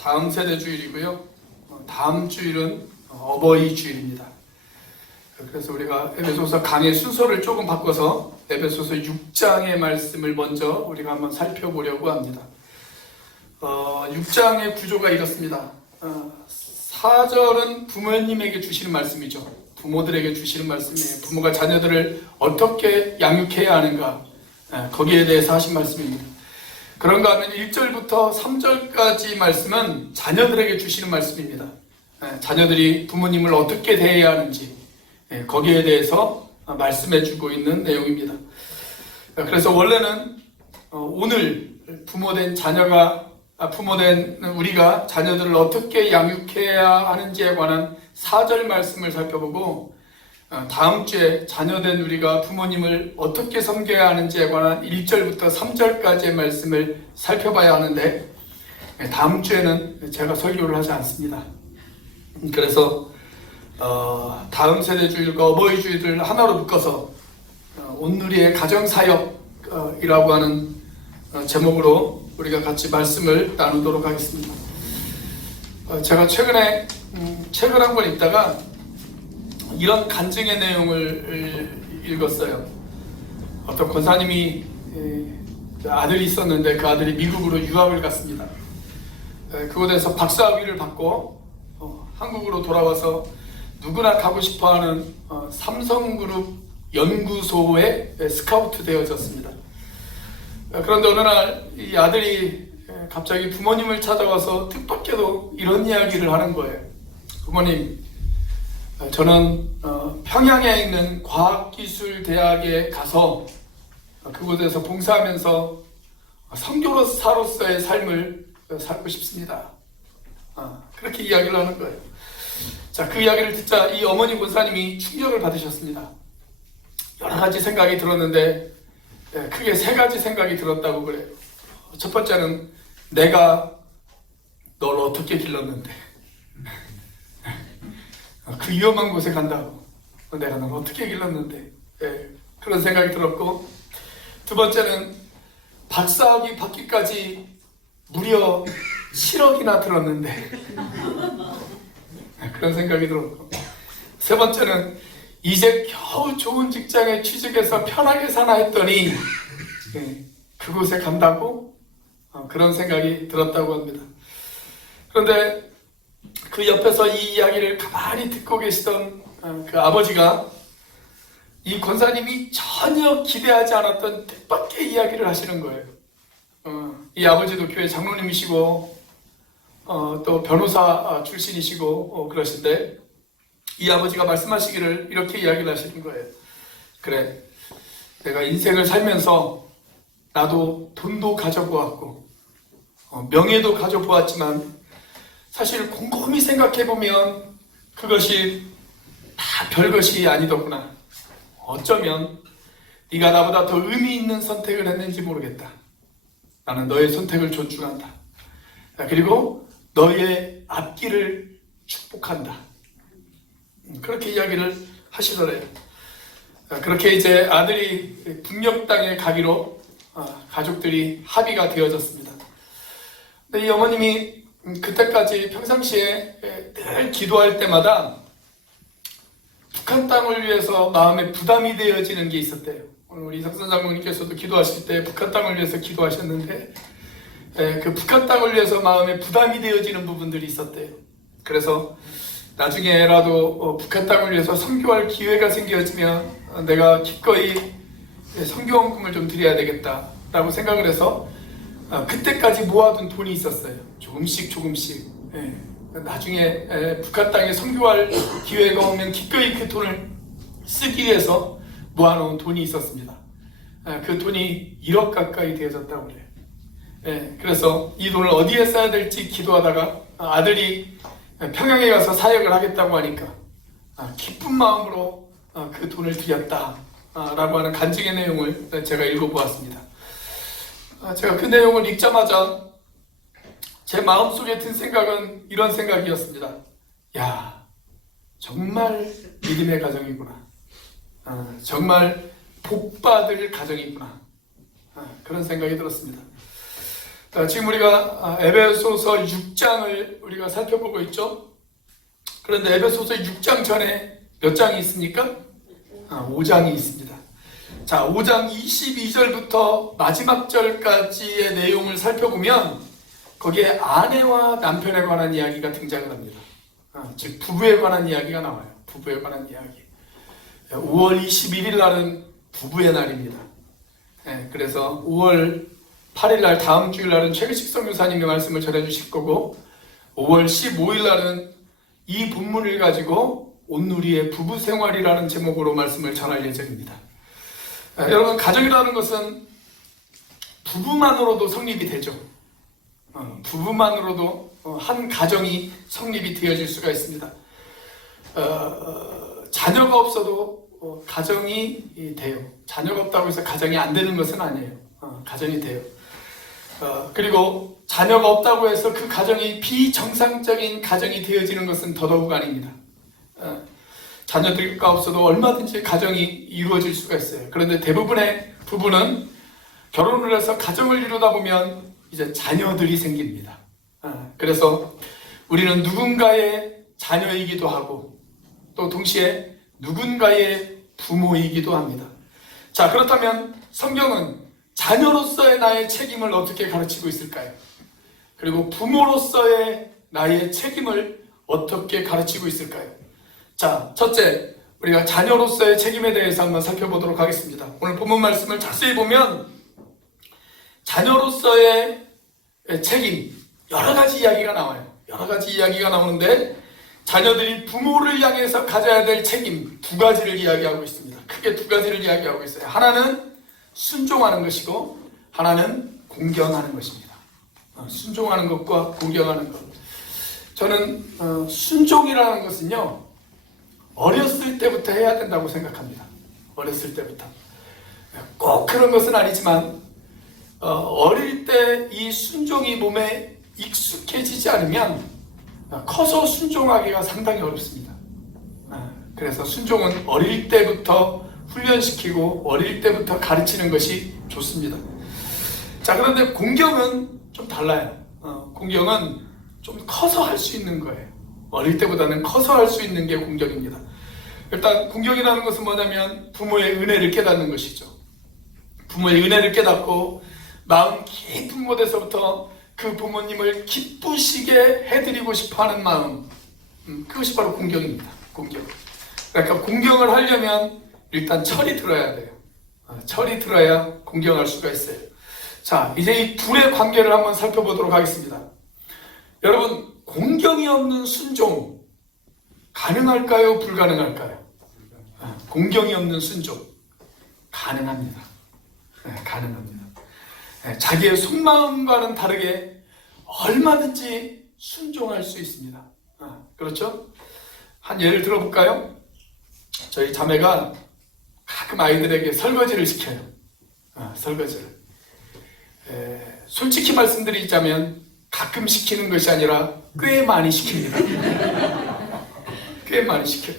다음 세대 주일이고요. 다음 주일은 어버이 주일입니다. 그래서 우리가 에베소서 강의 순서를 조금 바꿔서 에베소서 6장의 말씀을 먼저 우리가 한번 살펴보려고 합니다. 6장의 구조가 이렇습니다. 4절은 부모님에게 주시는 말씀이죠. 부모들에게 주시는 말씀이에요. 부모가 자녀들을 어떻게 양육해야 하는가, 거기에 대해서 하신 말씀입니다. 그런가 하면 1절부터 3절까지 말씀은 자녀들에게 주시는 말씀입니다. 자녀들이 부모님을 어떻게 대해야 하는지 거기에 대해서 말씀해주고 있는 내용입니다. 그래서 원래는 오늘 부모된 우리가 자녀들을 어떻게 양육해야 하는지에 관한 4절 말씀을 살펴보고, 다음 주에 자녀된 우리가 부모님을 어떻게 섬겨야 하는지에 관한 1절부터 3절까지의 말씀을 살펴봐야 하는데, 다음 주에는 제가 설교를 하지 않습니다. 그래서 다음 세대 주일과 어버이 주일을 하나로 묶어서 온누리의 가정사역이라고 하는 제목으로 우리가 같이 말씀을 나누도록 하겠습니다. 제가 최근에 책을 한 권 읽다가 이런 간증의 내용을 읽었어요. 어떤 권사님이 아들이 있었는데 그 아들이 미국으로 유학을 갔습니다. 그곳에서 박사학위를 받고 한국으로 돌아와서 누구나 가고 싶어하는 삼성그룹 연구소에 스카우트 되어졌습니다. 그런데 어느 날 이 아들이 갑자기 부모님을 찾아와서 뜻밖에도 이런 이야기를 하는 거예요. 부모님, 저는 평양에 있는 과학기술대학에 가서 그곳에서 봉사하면서 선교사로서의 삶을 살고 싶습니다. 그렇게 이야기를 하는 거예요. 자, 그 이야기를 듣자 이 어머니 권사님이 충격을 받으셨습니다. 여러 가지 생각이 들었는데 크게 3가지 생각이 들었다고 그래요. 첫 번째는 내가 널 어떻게 길렀는데, 그 위험한 곳에 간다고 내가 널 어떻게 길렀는데, 그런 생각이 들었고, 두 번째는 박사학위 받기까지 무려 7억이나 들었는데, 그런 생각이 들었고, 세 번째는 이제 겨우 좋은 직장에 취직해서 편하게 사나 했더니 그곳에 간다고 그런 생각이 들었다고 합니다. 그런데 그 옆에서 이 이야기를 가만히 듣고 계시던 그 아버지가 이 권사님이 전혀 기대하지 않았던 뜻밖의 이야기를 하시는 거예요. 이 아버지도 교회 장로님이시고 또 변호사 출신이시고 그러신데, 이 아버지가 말씀하시기를 이렇게 이야기를 하시는 거예요. 그래, 내가 인생을 살면서 나도 돈도 가져보았고 명예도 가져보았지만 사실 곰곰이 생각해보면 그것이 다 별것이 아니더구나. 어쩌면 네가 나보다 더 의미 있는 선택을 했는지 모르겠다. 나는 너의 선택을 존중한다. 그리고 너의 앞길을 축복한다. 그렇게 이야기를 하시더래요. 그렇게 이제 아들이 북녘 땅에 가기로 가족들이 합의가 되어졌습니다. 근데 이 어머님이 그때까지 평상시에 늘 기도할 때마다 북한 땅을 위해서 마음에 부담이 되어지는 게 있었대요. 오늘 우리 이석선 장로님께서도 기도하실 때 북한 땅을 위해서 기도하셨는데, 그 북한 땅을 위해서 마음에 부담이 되어지는 부분들이 있었대요. 그래서 나중에라도 북한 땅을 위해서 선교할 기회가 생겨지면 내가 기꺼이 선교원금을 좀 드려야 되겠다라고 생각을 해서 그때까지 모아둔 돈이 있었어요. 조금씩. 나중에 북한 땅에 선교할 기회가 오면 기꺼이 그 돈을 쓰기 위해서 모아놓은 돈이 있었습니다. 그 돈이 1억 가까이 되어졌다고 그래요. 그래서 이 돈을 어디에 써야 될지 기도하다가 아들이 평양에 가서 사역을 하겠다고 하니까 기쁜 마음으로 그 돈을 드렸다라고 하는 간증의 내용을 제가 읽어보았습니다. 제가 그 내용을 읽자마자 제 마음속에 든 생각은 이런 생각이었습니다. 야, 정말 믿음의 가정이구나. 정말 복받을 가정이구나. 그런 생각이 들었습니다. 지금 우리가 에베소서 6장을 우리가 살펴보고 있죠. 그런데 에베소서 6장 전에 몇 장이 있습니까? 5장이 있습니다. 자, 5장 22절부터 마지막 절까지의 내용을 살펴보면 거기에 아내와 남편에 관한 이야기가 등장을 합니다. 즉 부부에 관한 이야기가 나와요. 부부에 관한 이야기. 5월 21일 날은 부부의 날입니다. 그래서 5월 8일 날 다음 주일 날은 최규식 선교사님의 말씀을 전해주실 거고, 5월 15일 날은 이 본문을 가지고 온누리의 부부 생활이라는 제목으로 말씀을 전할 예정입니다. 여러분, 가정이라는 것은 부부만으로도 성립이 되죠. 부부만으로도 한 가정이 성립이 되어질 수가 있습니다. 자녀가 없어도 가정이 돼요. 자녀가 없다고 해서 가정이 안 되는 것은 아니에요. 가정이 돼요. 그리고 자녀가 없다고 해서 그 가정이 비정상적인 가정이 되어지는 것은 더더욱 아닙니다. 자녀들과 없어도 얼마든지 가정이 이루어질 수가 있어요. 그런데 대부분의 부부는 결혼을 해서 가정을 이루다 보면 이제 자녀들이 생깁니다. 그래서 우리는 누군가의 자녀이기도 하고 또 동시에 누군가의 부모이기도 합니다. 자, 그렇다면 성경은 자녀로서의 나의 책임을 어떻게 가르치고 있을까요? 그리고 부모로서의 나의 책임을 어떻게 가르치고 있을까요? 자, 첫째, 우리가 자녀로서의 책임에 대해서 한번 살펴보도록 하겠습니다. 오늘 본문 말씀을 자세히 보면 자녀로서의 책임, 여러 가지 이야기가 나와요. 여러 가지 이야기가 나오는데 자녀들이 부모를 향해서 가져야 될 책임 두 가지를 이야기하고 있습니다. 크게 두 가지를 이야기하고 있어요. 하나는 순종하는 것이고 하나는 공경하는 것입니다. 순종하는 것과 공경하는 것. 저는 순종이라는 것은요, 어렸을 때부터 해야 된다고 생각합니다. 어렸을 때부터. 꼭 그런 것은 아니지만 어릴 때 이 순종이 몸에 익숙해지지 않으면 커서 순종하기가 상당히 어렵습니다. 그래서 순종은 어릴 때부터 훈련시키고 어릴 때부터 가르치는 것이 좋습니다. 자, 그런데 공경은 좀 달라요. 공경은 좀 커서 할 수 있는 거예요. 어릴 때보다는 커서 할 수 있는 게 공경입니다. 일단 공경이라는 것은 뭐냐면 부모의 은혜를 깨닫는 것이죠. 부모의 은혜를 깨닫고 마음 깊은 곳에서부터 그 부모님을 기쁘시게 해드리고 싶어하는 마음, 그것이 바로 공경입니다. 공경. 그러니까 공경을 하려면 일단 철이 들어야 돼요. 철이 들어야 공경할 수가 있어요. 자, 이제 이 둘의 관계를 한번 살펴보도록 하겠습니다. 여러분, 공경이 없는 순종 가능할까요? 불가능할까요? 공경이 없는 순종 가능합니다. 가능합니다. 자기의 속마음과는 다르게 얼마든지 순종할 수 있습니다. 그렇죠? 한 예를 들어볼까요? 저희 자매가 가끔 아이들에게 설거지를 시켜요. 설거지를. 솔직히 말씀드리자면 가끔 시키는 것이 아니라 꽤 많이 시킵니다. 꽤 많이 시켜요.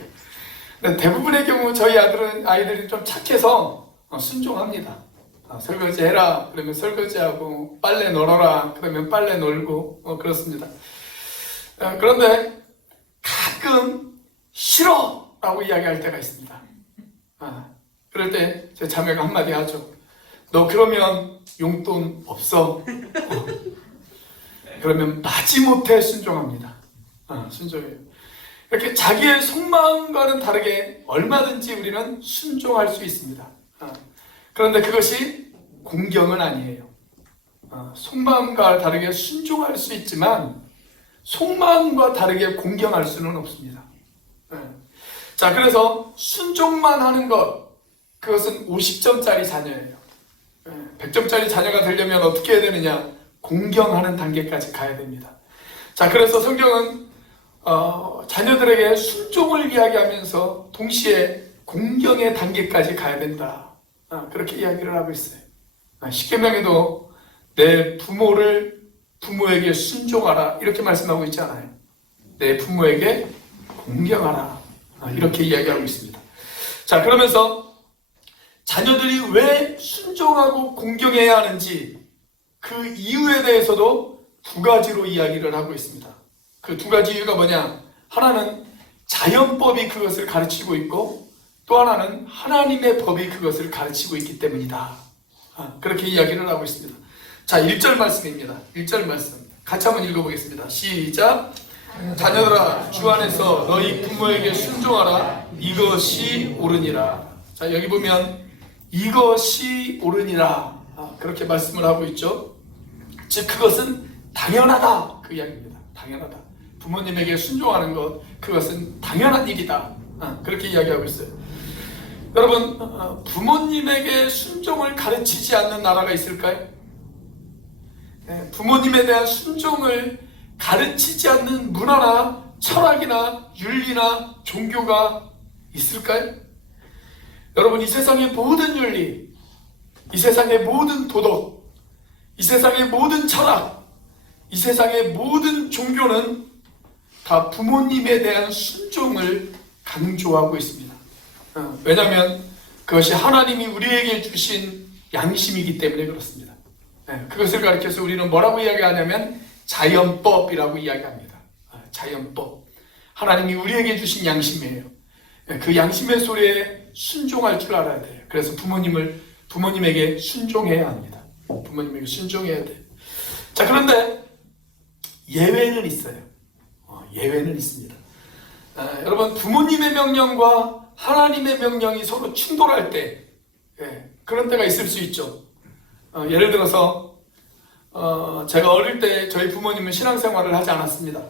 대부분의 경우 저희 아이들이 좀 착해서 순종합니다. 설거지 해라 그러면 설거지하고, 빨래 널어라 그러면 빨래 널고, 그렇습니다. 그런데 가끔 싫어 라고 이야기할 때가 있습니다. 그럴 때 제 자매가 한마디 하죠. 너 그러면 용돈 없어? 그러면 마지못해 순종합니다. 순종해요. 이렇게 자기의 속마음과는 다르게 얼마든지 우리는 순종할 수 있습니다. 그런데 그것이 공경은 아니에요. 속마음과 다르게 순종할 수 있지만 속마음과 다르게 공경할 수는 없습니다. 자, 그래서 순종만 하는 것, 그것은 50점짜리 자녀예요. 100점짜리 자녀가 되려면 어떻게 해야 되느냐? 공경하는 단계까지 가야 됩니다. 자, 그래서 성경은 자녀들에게 순종을 이야기하면서 동시에 공경의 단계까지 가야 된다. 그렇게 이야기를 하고 있어요. 십계명에도 내 부모에게 순종하라 이렇게 말씀하고 있지 않아요. 내 부모에게 공경하라 이렇게 이야기하고 있습니다. 자, 그러면서 자녀들이 왜 순종하고 공경해야 하는지 그 이유에 대해서도 두 가지로 이야기를 하고 있습니다. 그 두 가지 이유가 뭐냐? 하나는 자연법이 그것을 가르치고 있고, 또 하나는 하나님의 법이 그것을 가르치고 있기 때문이다. 그렇게 이야기를 하고 있습니다. 자, 1절 말씀입니다. 1절 말씀 같이 한번 읽어보겠습니다. 시작. 자녀들아, 주 안에서 너희 부모에게 순종하라. 이것이 옳으니라. 자, 여기 보면 이것이 옳으니라, 그렇게 말씀을 하고 있죠. 즉 그것은 당연하다, 그 이야기입니다. 당연하다. 부모님에게 순종하는 것, 그것은 당연한 일이다. 그렇게 이야기하고 있어요. 여러분, 부모님에게 순종을 가르치지 않는 나라가 있을까요? 부모님에 대한 순종을 가르치지 않는 문화나 철학이나 윤리나 종교가 있을까요? 여러분, 이 세상의 모든 윤리, 이 세상의 모든 도덕, 이 세상의 모든 철학, 이 세상의 모든 종교는 다 부모님에 대한 순종을 강조하고 있습니다. 왜냐하면 그것이 하나님이 우리에게 주신 양심이기 때문에 그렇습니다. 그것을 가리켜서 우리는 뭐라고 이야기하냐면 자연법이라고 이야기합니다. 자연법. 하나님이 우리에게 주신 양심이에요. 그 양심의 소리에 순종할 줄 알아야 돼요. 그래서 부모님에게 순종해야 합니다. 부모님에게 순종해야 돼요. 자, 그런데 예외는 있어요. 예외는 있습니다. 여러분, 부모님의 명령과 하나님의 명령이 서로 충돌할 때, 그런 때가 있을 수 있죠. 예를 들어서 제가 어릴 때 저희 부모님은 신앙생활을 하지 않았습니다.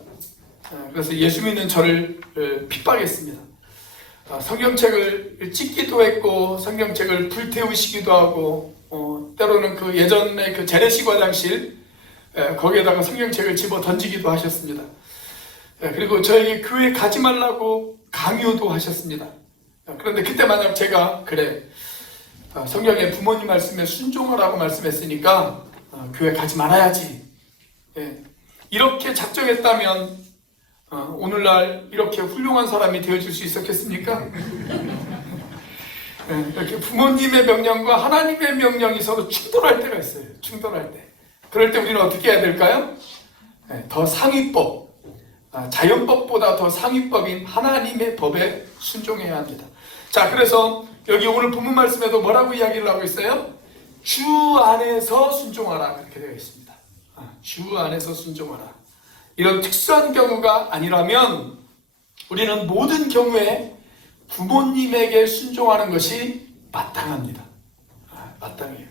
그래서 예수 믿는 저를 핍박했습니다. 성경책을 찍기도 했고, 성경책을 불태우시기도 하고, 때로는 그 예전에 그 재래식 화장실, 거기에다가 성경책을 집어 던지기도 하셨습니다. 그리고 저에게 교회 가지 말라고 강요도 하셨습니다. 그런데 그때 만약 제가 그래, 성경에 부모님 말씀에 순종하라고 말씀했으니까 교회 가지 말아야지, 이렇게 작정했다면 오늘날 이렇게 훌륭한 사람이 되어줄 수 있었겠습니까? 이렇게 부모님의 명령과 하나님의 명령이 서로 충돌할 때가 있어요. 충돌할 때. 그럴 때 우리는 어떻게 해야 될까요? 더 상위법, 자연법보다 더 상위법인 하나님의 법에 순종해야 합니다. 자, 그래서 여기 오늘 본문 말씀에도 뭐라고 이야기를 하고 있어요? 주 안에서 순종하라, 그렇게 되어 있습니다. 주 안에서 순종하라. 이런 특수한 경우가 아니라면 우리는 모든 경우에 부모님에게 순종하는 것이 마땅합니다. 마땅해요.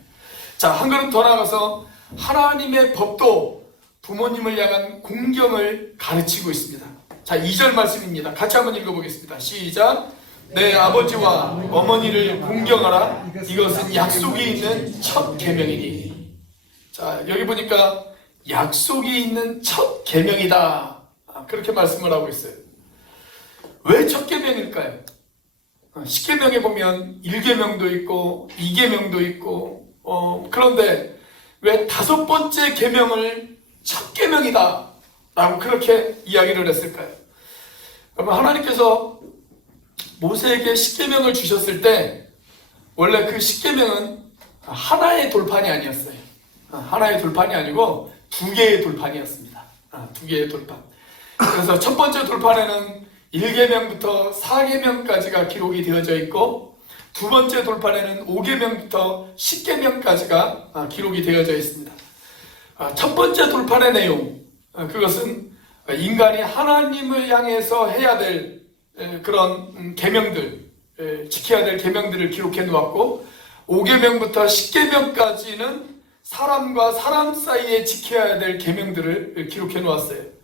자, 한 걸음 더 나아가서 하나님의 법도 부모님을 향한 공경을 가르치고 있습니다. 자, 2절 말씀입니다. 같이 한번 읽어보겠습니다. 시작. 내 아버지와 어머니를 공경하라. 이것은 약속이 있는 첫 계명이니. 자, 여기 보니까 약속이 있는 첫 계명이다, 그렇게 말씀을 하고 있어요. 왜 첫 계명일까요? 10계명에 보면 1계명도 있고 2계명도 있고, 그런데 왜 5번째 계명을 첫 계명이다 라고 그렇게 이야기를 했을까요? 여러분, 하나님께서 모세에게 10계명을 주셨을 때 원래 그 10계명은 하나의 돌판이 아니었어요. 하나의 돌판이 아니고 2개의 돌판이었습니다. 2개의 돌판. 그래서 첫 번째 돌판에는 1계명부터 4계명까지가 기록이 되어져 있고, 두 번째 돌판에는 5계명부터 10계명까지가 기록이 되어져 있습니다. 첫 번째 돌판의 내용, 그것은 인간이 하나님을 향해서 해야 될 그런 계명들, 지켜야 될 계명들을 기록해 놓았고, 5계명부터 10계명까지는 사람과 사람 사이에 지켜야 될 계명들을 기록해 놓았어요.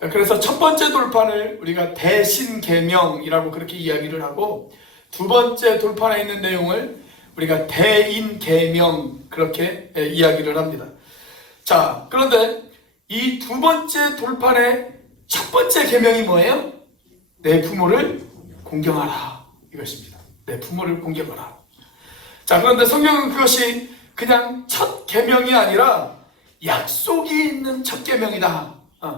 그래서 첫 번째 돌판을 우리가 대신 계명이라고 그렇게 이야기를 하고, 두 번째 돌판에 있는 내용을 우리가 대인 계명, 그렇게 이야기를 합니다. 자, 그런데 이 두 번째 돌판의 첫 번째 계명이 뭐예요? 내 부모를 공경하라, 이것입니다. 내 부모를 공경하라. 자, 그런데 성경은 그것이 그냥 첫 계명이 아니라 약속이 있는 첫 계명이다,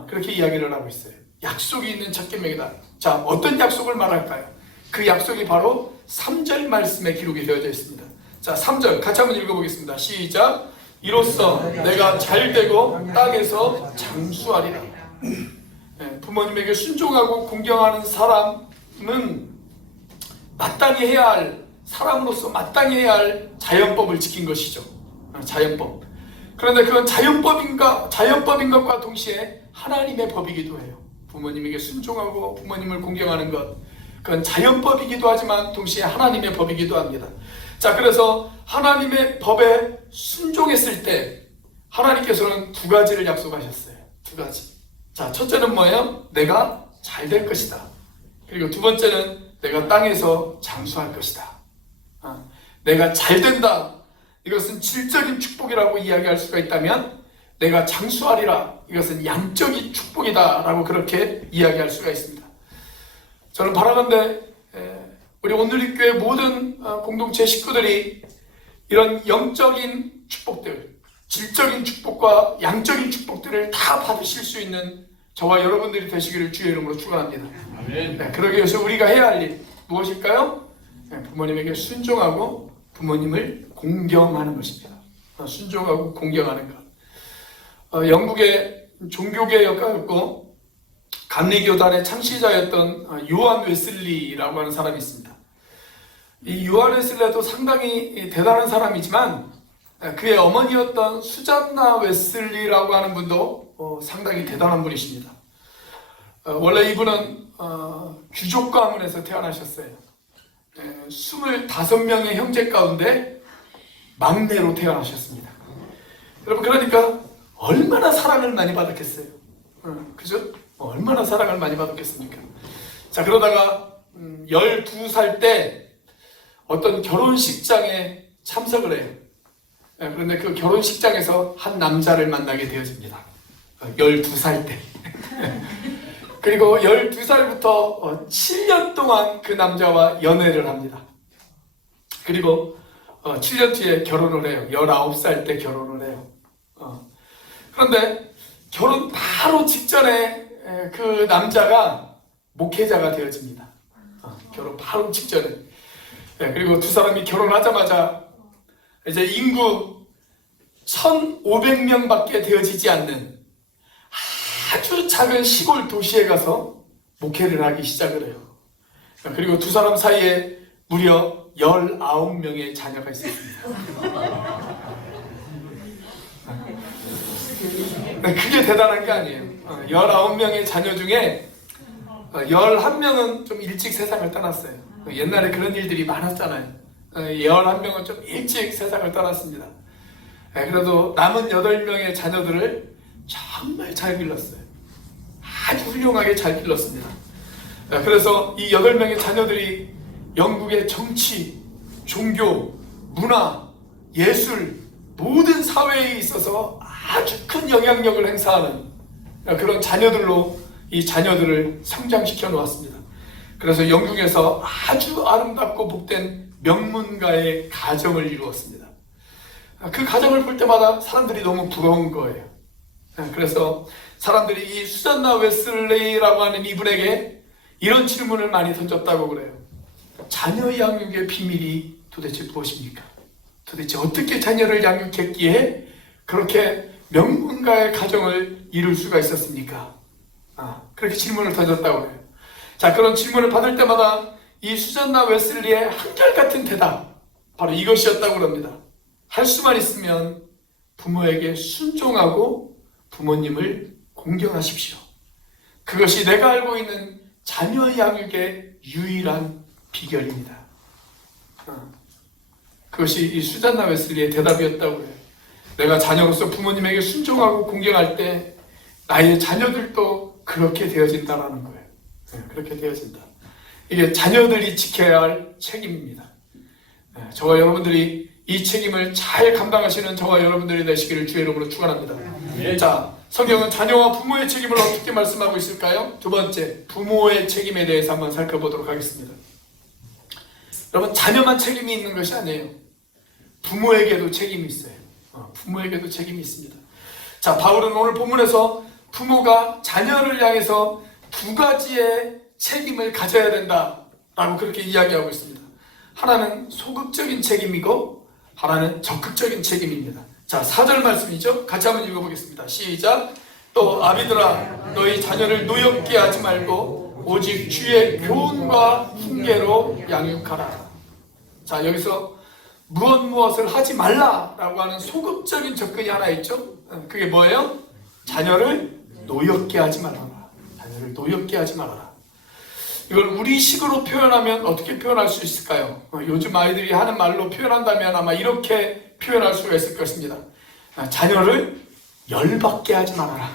그렇게 이야기를 하고 있어요. 약속이 있는 첫 계명이다. 자, 어떤 약속을 말할까요? 그 약속이 바로 3절 말씀에 기록이 되어져 있습니다. 자, 3절 같이 한번 읽어보겠습니다. 시작. 이로써 내가 잘되고 땅에서 장수하리라. 부모님에게 순종하고 공경하는 사람은 마땅히 해야 할, 사람으로서 마땅히 해야 할 자연법을 지킨 것이죠. 자연법. 그런데 그건 자연법인 것과 동시에 하나님의 법이기도 해요. 부모님에게 순종하고 부모님을 공경하는 것, 그건 자연법이기도 하지만 동시에 하나님의 법이기도 합니다. 자, 그래서 하나님의 법에 순종했을 때 하나님께서는 두 가지를 약속하셨어요. 두 가지. 자, 첫째는 뭐예요? 내가 잘 될 것이다. 그리고 두 번째는 내가 땅에서 장수할 것이다. 내가 잘 된다. 이것은 질적인 축복이라고 이야기할 수가 있다면, 내가 장수하리라. 이것은 양적인 축복이다. 라고 그렇게 이야기할 수가 있습니다. 저는 바라건대 우리 온누리교회 모든 공동체 식구들이 이런 영적인 축복들, 질적인 축복과 양적인 축복들을 다 받으실 수 있는 저와 여러분들이 되시기를 주의 이름으로 축원합니다. 네, 그러기 위해서 우리가 해야 할 일 무엇일까요? 부모님에게 순종하고 부모님을 공경하는 것입니다. 순종하고 공경하는 것. 영국의 종교개혁가였고 감리교단의 창시자였던 요한 웨슬리라고 하는 사람이 있습니다. 이 요한 웨슬리도 상당히 대단한 사람이지만 그의 어머니였던 수잔나 웨슬리라고 하는 분도 상당히 대단한 분이십니다. 원래 이분은 귀족 가문에서 태어나셨어요. 25명의 형제 가운데 막내로 태어나셨습니다. 여러분, 그러니까 얼마나 사랑을 많이 받았겠어요. 그죠? 얼마나 사랑을 많이 받았겠습니까? 자, 그러다가 12살 때 어떤 결혼식장에 참석을 해요. 그런데 그 결혼식장에서 한 남자를 만나게 되어집니다. 12살 때. 그리고 12살부터 7년 동안 그 남자와 연애를 합니다. 그리고 7년 뒤에 결혼을 해요. 19살 때 결혼을 해요. 그런데 결혼 바로 직전에 그 남자가 목회자가 되어집니다. 결혼 바로 직전에. 그리고 두 사람이 결혼하자마자 이제 인구 1,500명밖에 되어지지 않는 아주 작은 시골 도시에 가서 목회를 하기 시작을 해요. 그리고 두 사람 사이에 무려 19명의 자녀가 있었습니다. 그게 대단한 게 아니에요. 19명의 자녀 중에 11명은 좀 일찍 세상을 떠났어요. 옛날에 그런 일들이 많았잖아요. 11명은 좀 일찍 세상을 떠났습니다. 그래도 남은 8명의 자녀들을 정말 잘 길렀어요. 아주 훌륭하게 잘 길렀습니다. 그래서 이 8명의 자녀들이 영국의 정치, 종교, 문화, 예술, 모든 사회에 있어서 아주 큰 영향력을 행사하는 그런 자녀들로 이 자녀들을 성장시켜 놓았습니다. 그래서 영국에서 아주 아름답고 복된 명문가의 가정을 이루었습니다. 그 가정을 볼 때마다 사람들이 너무 부러운 거예요. 그래서 사람들이 이 수잔나 웨슬레이라고 하는 이분에게 이런 질문을 많이 던졌다고 그래요. 자녀 양육의 비밀이 도대체 무엇입니까? 도대체 어떻게 자녀를 양육했기에 그렇게 명문가의 가정을 이룰 수가 있었습니까? 그렇게 질문을 던졌다고 해요. 자, 그런 질문을 받을 때마다 이 수잔나 웨슬리의 한결같은 대답, 바로 이것이었다고 합니다. 할 수만 있으면 부모에게 순종하고 부모님을 공경하십시오. 그것이 내가 알고 있는 자녀 양육의 유일한 비결입니다. 그것이 이 수잔나 웨슬리의 대답이었다고 해요. 내가 자녀로서 부모님에게 순종하고 공경할 때 나의 자녀들도 그렇게 되어진다라는 거예요. 그렇게 되어진다. 이게 자녀들이 지켜야 할 책임입니다. 저와 여러분들이 이 책임을 잘 감당하시는 저와 여러분들이 되시기를 주의 이름으로 축원합니다. 자, 성경은 자녀와 부모의 책임을 어떻게 말씀하고 있을까요? 두 번째, 부모의 책임에 대해서 한번 살펴보도록 하겠습니다. 여러분, 자녀만 책임이 있는 것이 아니에요. 부모에게도 책임이 있어요. 부모에게도 책임이 있습니다. 자, 바울은 오늘 본문에서 부모가 자녀를 향해서 두 가지의 책임을 가져야 된다라고 그렇게 이야기하고 있습니다. 하나는 소극적인 책임이고 하나는 적극적인 책임입니다. 자, 4절 말씀이죠. 같이 한번 읽어보겠습니다. 시작. 또 아비들아 너희 자녀를 노엽게 하지 말고 오직 주의 교훈과 훈계로 양육하라. 자, 여기서 무엇을 하지 말라라고 하는 소극적인 접근이 하나 있죠. 그게 뭐예요? 자녀를 노엽게 하지 말아라. 자녀를 노엽게 하지 말아라. 이걸 우리식으로 표현하면 어떻게 표현할 수 있을까요? 요즘 아이들이 하는 말로 표현한다면 아마 이렇게 표현할 수가 있을 것입니다. 자녀를 열받게 하지 말아라.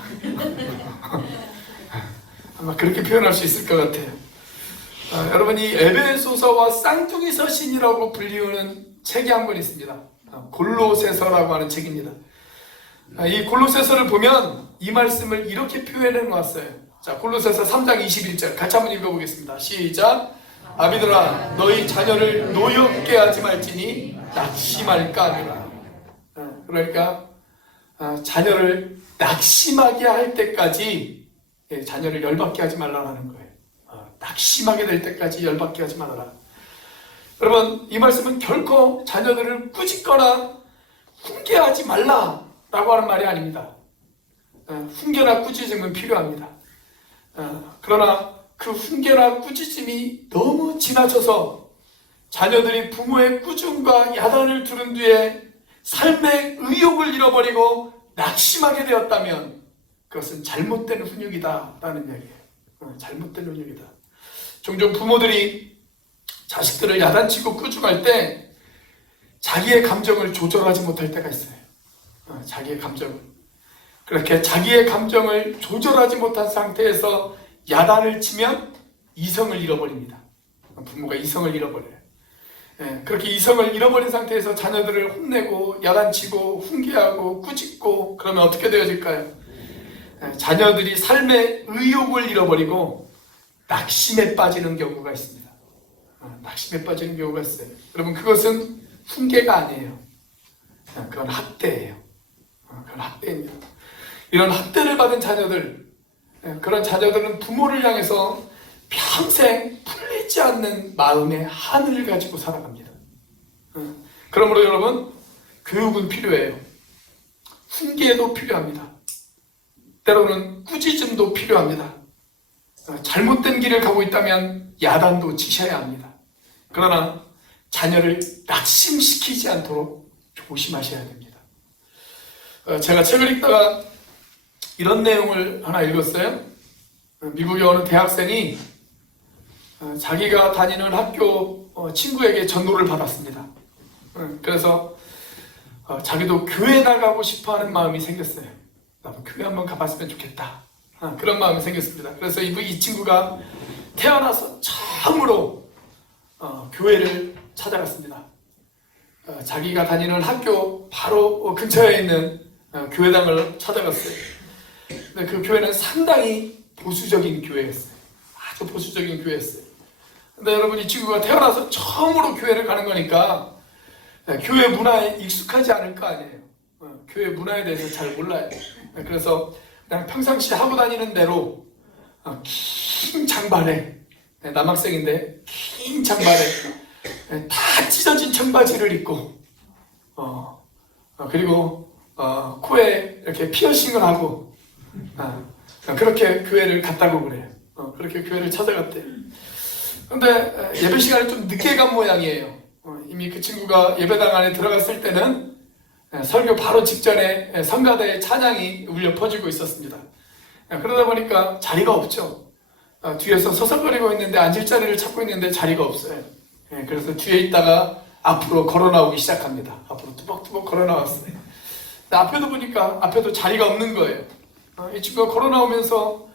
아마 그렇게 표현할 수 있을 것 같아요. 여러분, 이 에베소서와 쌍둥이 서신이라고 불리우는 책이 한 권 있습니다. 골로새서라고 하는 책입니다. 이 골로새서를 보면 이 말씀을 이렇게 표현해 놓았어요. 자, 골로새서 3장 21절 같이 한번 읽어보겠습니다. 시작. 아비들아 너희 자녀를 노엽게 하지 말지니 낙심할까 하느라. 그러니까 자녀를 낙심하게 할 때까지 자녀를 열받게 하지 말라는 거예요. 낙심하게 될 때까지 열받게 하지 말아라. 여러분, 이 말씀은 결코 자녀들을 꾸짖거나 훈계하지 말라라고 하는 말이 아닙니다. 훈계나 꾸짖음은 필요합니다. 그러나 그 훈계나 꾸짖음이 너무 지나쳐서 자녀들이 부모의 꾸중과 야단을 들은 뒤에 삶의 의욕을 잃어버리고 낙심하게 되었다면 그것은 잘못된 훈육이다라는 이야기예요. 잘못된 훈육이다. 종종 부모들이 자식들을 야단치고 꾸중할 때 자기의 감정을 조절하지 못할 때가 있어요. 자기의 감정을. 그렇게 자기의 감정을 조절하지 못한 상태에서 야단을 치면 이성을 잃어버립니다. 부모가 이성을 잃어버려요. 그렇게 이성을 잃어버린 상태에서 자녀들을 혼내고 야단치고 훈계하고 꾸짖고 그러면 어떻게 되어질까요? 자녀들이 삶의 의욕을 잃어버리고 낙심에 빠지는 경우가 있습니다. 낙심에 빠지는 경우가 있어요. 여러분, 그것은 훈계가 아니에요. 그건 학대예요. 그건 학대입니다. 이런 학대를 받은 자녀들, 그런 자녀들은 부모를 향해서 평생 풀리지 않는 마음의 한을 가지고 살아갑니다. 그러므로 여러분, 교육은 필요해요. 훈계도 필요합니다. 때로는 꾸짖음도 필요합니다. 잘못된 길을 가고 있다면 야단도 치셔야 합니다. 그러나 자녀를 낙심시키지 않도록 조심하셔야 됩니다. 제가 책을 읽다가 이런 내용을 하나 읽었어요. 미국의 어느 대학생이 자기가 다니는 학교 친구에게 전도를 받았습니다. 그래서 자기도 교회 나가고 싶어하는 마음이 생겼어요. 나도 교회 한번 가봤으면 좋겠다. 그런 마음이 생겼습니다. 그래서 이 친구가 태어나서 처음으로 교회를 찾아갔습니다. 자기가 다니는 학교 바로 근처에 있는 교회당을 찾아갔어요. 근데 그 교회는 상당히 보수적인 교회였어요. 아주 보수적인 교회였어요. 근데 여러분, 이 친구가 태어나서 처음으로 교회를 가는 거니까 교회 문화에 익숙하지 않을 거 아니에요. 교회 문화에 대해서 잘 몰라요. 그래서 그냥 평상시 하고 다니는 대로 긴 장발에, 남학생인데 긴 장발에 다 찢어진 청바지를 입고 그리고 코에 이렇게 피어싱을 하고 그렇게 교회를 갔다고 그래요. 그렇게 교회를 찾아갔대요. 근데 예배 시간에 좀 늦게 간 모양이에요. 이미 그 친구가 예배당 안에 들어갔을 때는 설교 바로 직전에 성가대의 찬양이 울려 퍼지고 있었습니다. 그러다 보니까 자리가 없죠. 뒤에서 서성거리고 있는데 앉을 자리를 찾고 있는데 자리가 없어요. 그래서 뒤에 있다가 앞으로 걸어 나오기 시작합니다. 앞으로 뚜벅뚜벅 걸어 나왔어요. 근데 앞에도 보니까 앞에도 자리가 없는 거예요. 이 친구가 걸어 나오면서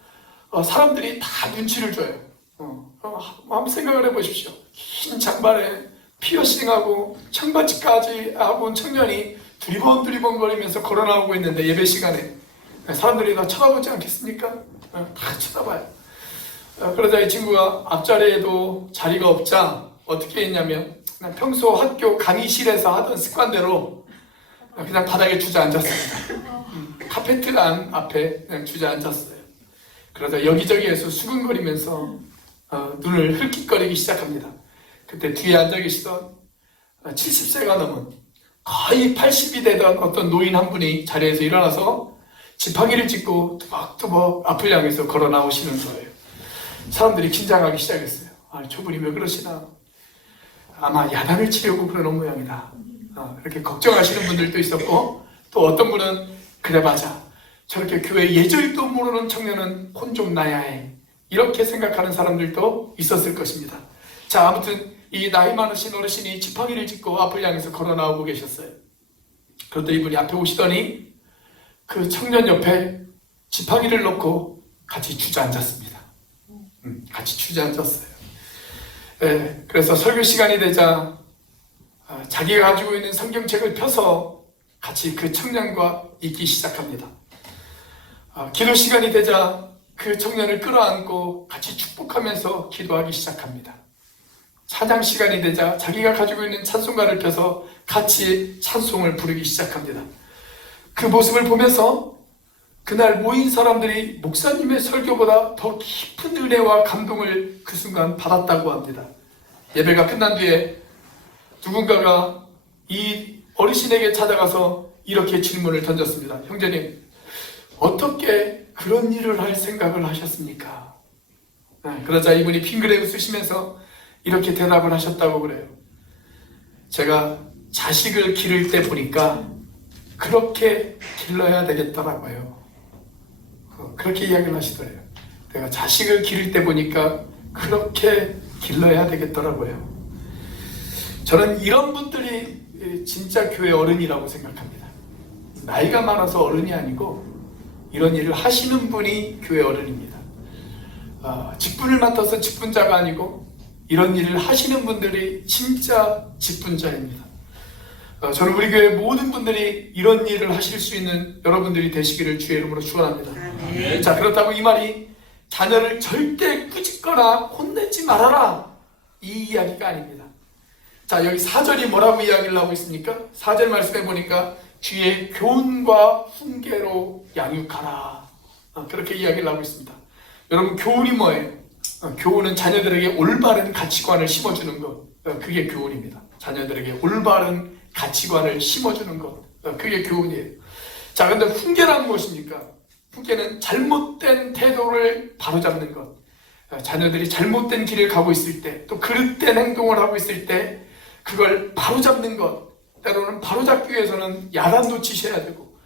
사람들이 다 눈치를 줘요. 한번 생각을 해보십시오. 긴 장발에 피어싱하고 청바지까지 하고 온 청년이 두리번 거리면서 걸어 나오고 있는데 예배 시간에 사람들이 다 쳐다보지 않겠습니까? 다 쳐다봐요. 그러자 이 친구가 앞자리에도 자리가 없자 어떻게 했냐면 평소 학교 강의실에서 하던 습관대로 그냥 바닥에 주저앉았습니다. 카페트 안 앞에 그냥 주저앉았어요. 그러다 여기저기에서 수근거리면서 눈을 흘낏거리기 시작합니다. 그때 뒤에 앉아 계시던 70세가 넘은 거의 80이 되던 어떤 노인 한 분이 자리에서 일어나서 지팡이를 짚고 투벅투벅 앞을 향해서 걸어 나오시는 거예요. 사람들이 긴장하기 시작했어요. 저분이 왜 그러시나? 아마 야단을 치려고 그러는 모양이다. 그렇게 걱정하시는 분들도 있었고, 또 어떤 분은 그래 맞아, 저렇게 교회 예절도 모르는 청년은 혼 좀 나야 해, 이렇게 생각하는 사람들도 있었을 것입니다. 자, 아무튼 이 나이 많으신 어르신이 지팡이를 짚고 앞을 향해서 걸어 나오고 계셨어요. 그런데 이분이 앞에 오시더니 그 청년 옆에 지팡이를 놓고 같이 주저앉았습니다. 같이 주저앉았어요. 그래서 설교 시간이 되자 자기가 가지고 있는 성경책을 펴서 같이 그 청년과 읽기 시작합니다. 기도 시간이 되자 그 청년을 끌어안고 같이 축복하면서 기도하기 시작합니다. 찬양 시간이 되자 자기가 가지고 있는 찬송가를 펴서 같이 찬송을 부르기 시작합니다. 그 모습을 보면서 그날 모인 사람들이 목사님의 설교보다 더 깊은 은혜와 감동을 그 순간 받았다고 합니다. 예배가 끝난 뒤에 누군가가 이 어르신에게 찾아가서 이렇게 질문을 던졌습니다. 형제님, 어떻게 그런 일을 할 생각을 하셨습니까? 그러자 이분이 빙그레 웃으시면서 이렇게 대답을 하셨다고 그래요. 제가 자식을 기를 때 보니까 그렇게 길러야 되겠더라고요. 그렇게 이야기를 하시더래요. 내가 자식을 기를 때 보니까 그렇게 길러야 되겠더라고요. 저는 이런 분들이 진짜 교회 어른이라고 생각합니다. 나이가 많아서 어른이 아니고 이런 일을 하시는 분이 교회 어른입니다. 직분을 맡아서 직분자가 아니고 이런 일을 하시는 분들이 진짜 직분자입니다. 저는 우리 교회 모든 분들이 이런 일을 하실 수 있는 여러분들이 되시기를 주의 이름으로 축원합니다. 자, 그렇다고 이 말이 자녀를 절대 꾸짖거나 혼내지 말아라, 이 이야기가 아닙니다. 자, 여기 4절이 뭐라고 이야기를 하고 있습니까? 4절 말씀해 보니까 주의 교훈과 훈계로 양육하라, 그렇게 이야기를 하고 있습니다. 여러분, 교훈이 뭐예요? 교훈은 자녀들에게 올바른 가치관을 심어주는 것, 그게 교훈입니다. 자녀들에게 올바른 가치관을 심어주는 것, 그게 교훈이에요. 자, 근데 훈계란 무엇입니까? 훈계는 잘못된 태도를 바로잡는 것. 자녀들이 잘못된 길을 가고 있을 때, 또 그릇된 행동을 하고 있을 때 그걸 바로잡는 것. 때로는 바로잡기 위해서는 야단도 치셔야 되고,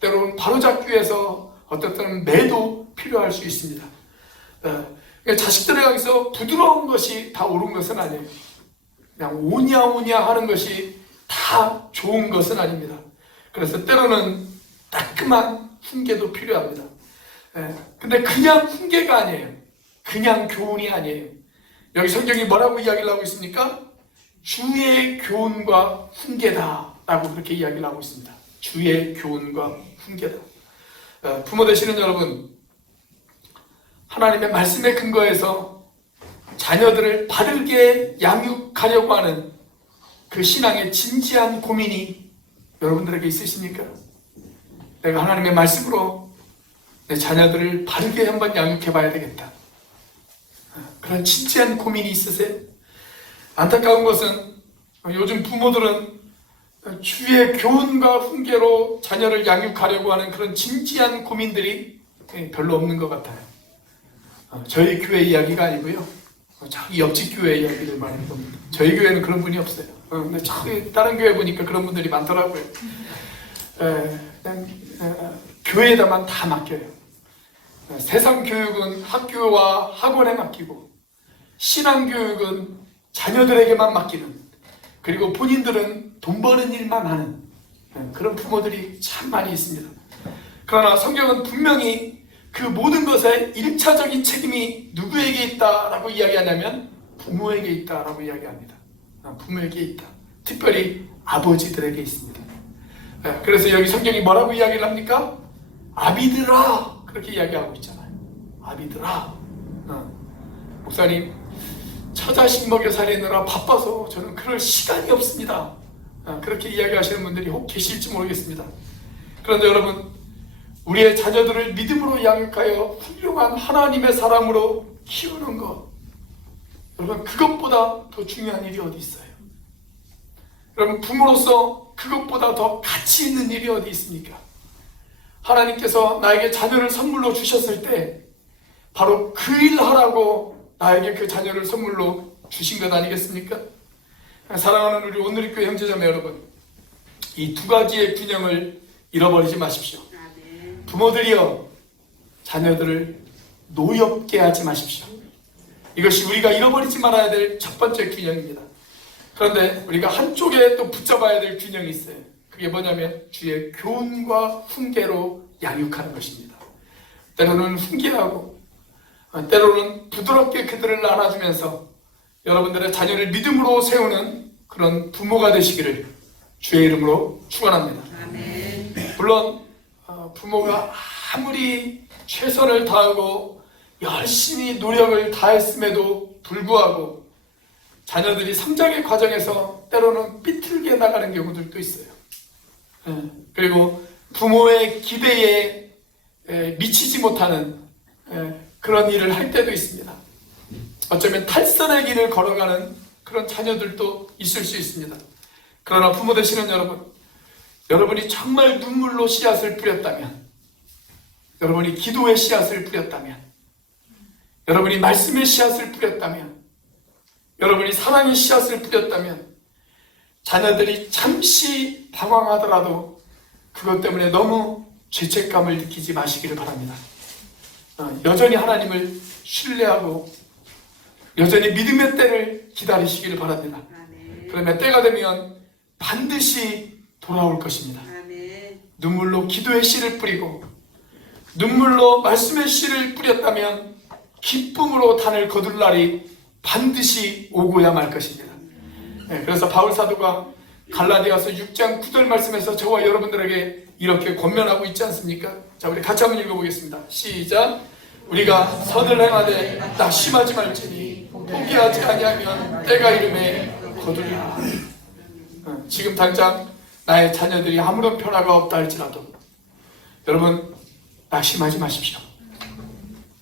때로는 바로잡기 위해서 어떤 때는 매도 필요할 수 있습니다. 자식들에 향해서 부드러운 것이 다 옳은 것은 아니에요. 그냥 오냐오냐 하는 것이 다 좋은 것은 아닙니다. 그래서 때로는 따끔한 훈계도 필요합니다. 근데 그냥 훈계가 아니에요. 그냥 교훈이 아니에요. 여기 성경이 뭐라고 이야기를 하고 있습니까? 주의 교훈과 훈계다 라고 그렇게 이야기를 하고 있습니다. 주의 교훈과 훈계다. 부모 되시는 여러분, 하나님의 말씀에 근거해서 자녀들을 바르게 양육하려고 하는 그 신앙의 진지한 고민이 여러분들에게 있으십니까? 내가 하나님의 말씀으로 내 자녀들을 바르게 한번 양육해 봐야 되겠다, 그런 진지한 고민이 있으세요? 안타까운 것은 요즘 부모들은 주의 교훈과 훈계로 자녀를 양육하려고 하는 그런 진지한 고민들이 별로 없는 것 같아요. 저희 교회 이야기가 아니고요, 저기 옆집 교회 이야기를 말하는 겁니다. 저희 교회는 그런 분이 없어요. 근데 저기 다른 교회 보니까 그런 분들이 많더라고요. 그냥 교회에다만 다 맡겨요. 세상 교육은 학교와 학원에 맡기고, 신앙 교육은 자녀들에게만 맡기는, 그리고 본인들은 돈 버는 일만 하는 그런 부모들이 참 많이 있습니다. 그러나 성경은 분명히 그 모든 것에 1차적인 책임이 누구에게 있다라고 이야기하냐면 부모에게 있다라고 이야기합니다. 부모에게 있다. 특별히 아버지들에게 있습니다. 그래서 여기 성경이 뭐라고 이야기를 합니까? 아비들아, 그렇게 이야기하고 있잖아요. 아비들아. 목사님, 처자식 먹여 살리느라 바빠서 저는 그럴 시간이 없습니다, 그렇게 이야기하시는 분들이 혹 계실지 모르겠습니다. 그런데 여러분, 우리의 자녀들을 믿음으로 양육하여 훌륭한 하나님의 사람으로 키우는 것, 여러분, 그것보다 더 중요한 일이 어디 있어요? 여러분, 부모로서 그것보다 더 가치 있는 일이 어디 있습니까? 하나님께서 나에게 자녀를 선물로 주셨을 때 바로 그 일 하라고 나에게 그 자녀를 선물로 주신 것 아니겠습니까? 사랑하는 우리 오늘의 형제자매 여러분, 이 두 가지의 균형을 잃어버리지 마십시오. 부모들이여, 자녀들을 노엽게 하지 마십시오. 이것이 우리가 잃어버리지 말아야 될 첫 번째 균형입니다. 그런데 우리가 한쪽에 또 붙잡아야 될 균형이 있어요. 그게 뭐냐면 주의 교훈과 훈계로 양육하는 것입니다. 때로는 훈계하고 때로는 부드럽게 그들을 안아주면서 여러분들의 자녀를 믿음으로 세우는 그런 부모가 되시기를 주의 이름으로 축원합니다. 물론 부모가 아무리 최선을 다하고 열심히 노력을 다했음에도 불구하고 자녀들이 성장의 과정에서 때로는 삐뚤게 나가는 경우들도 있어요. 그리고 부모의 기대에 미치지 못하는 그런 일을 할 때도 있습니다. 어쩌면 탈선의 길을 걸어가는 그런 자녀들도 있을 수 있습니다. 그러나 부모 되시는 여러분, 여러분이 정말 눈물로 씨앗을 뿌렸다면, 여러분이 기도의 씨앗을 뿌렸다면, 여러분이 말씀의 씨앗을 뿌렸다면, 여러분이 사랑의 씨앗을 뿌렸다면, 자녀들이 잠시 방황하더라도 그것 때문에 너무 죄책감을 느끼지 마시기를 바랍니다. 여전히 하나님을 신뢰하고 여전히 믿음의 때를 기다리시기를 바랍니다. 그러면 때가 되면 반드시 돌아올 것입니다. 눈물로 기도의 씨를 뿌리고 눈물로 말씀의 씨를 뿌렸다면 기쁨으로 단을 거둘 날이 반드시 오고야 말 것입니다. 그래서 바울 사도가 갈라디아서 6장 9절 말씀에서 저와 여러분들에게 이렇게 권면하고 있지 않습니까? 자, 우리 같이 한번 읽어보겠습니다. 시작. 우리가 선을 행하되 낙심하지 말지니 포기하지 아니하면 때가 이름에 거두리라. 지금 당장 나의 자녀들이 아무런 변화가 없다 할지라도 여러분 낙심하지 마십시오.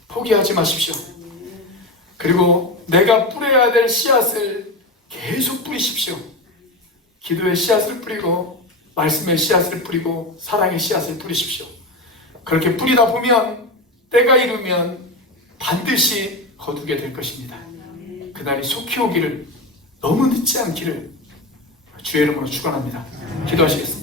포기하지 마십시오. 그리고 내가 뿌려야 될 씨앗을 계속 뿌리십시오. 기도의 씨앗을 뿌리고 말씀의 씨앗을 뿌리고 사랑의 씨앗을 뿌리십시오. 그렇게 뿌리다 보면 때가 이르면 반드시 거두게 될 것입니다. 그날이 속히 오기를, 너무 늦지 않기를 주의 이름으로 축원합니다. 기도하시겠습니다.